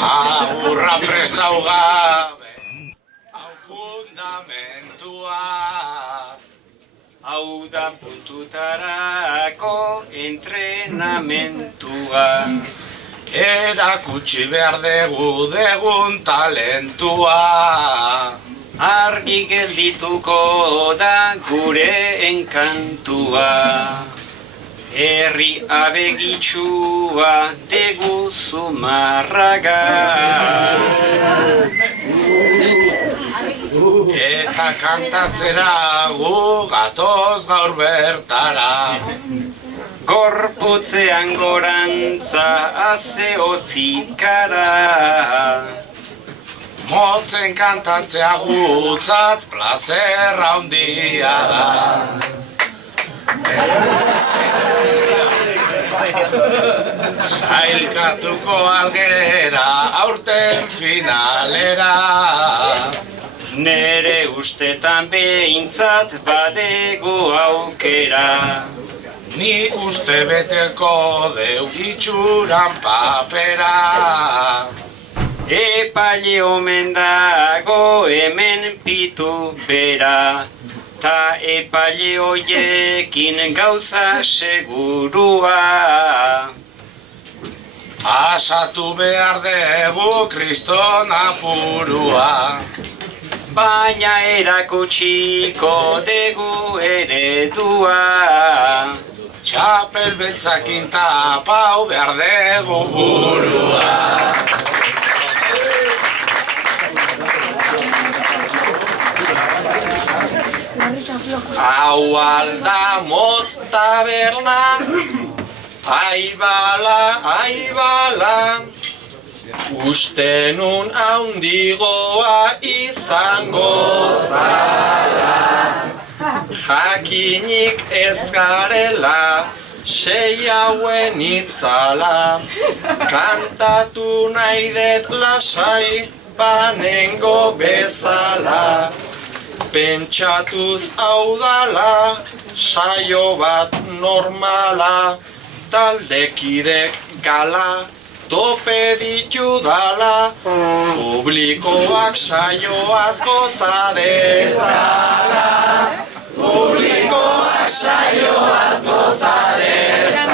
Agurra prestau gabe, hau fundamentua. Hau da puntutarako entrenamentua. Erakutsi behar degun talentua. Argi geldituko da gure enkantua. Herri abegitsua degu Zumarraga. Eta kantatzera gu gatoz gaur bertara. Gorputzean gorantza haze hotzikara. Motzen kantatzea gutzat plazerra handia da. Sailkatuko algera aurten finalera. Nere ustetan behintzat badegu aukera. Nik uste beteko deu itxuran papera. Epaile omen dago hemen pitu bera. Ta epaile hoiekin gauza segurua. Pasatu behar dugu kriston apurua. Baina erakutsiko dugu eredua. Txapel beltzakin tapau behar dugu burua. Hau alda motz taberna, aibala, aibala. Uste nun haundigoa izango zara. Jakinik ez garela, sei hauen itzala. Kantatu nahi det lasai, banengo bezala. Pentsatuz hau dala, saio bat normala. Taldekidek gala, tope ditu dala. Publikoak saioaz goza dezala. Publikoak saioaz goza dezala.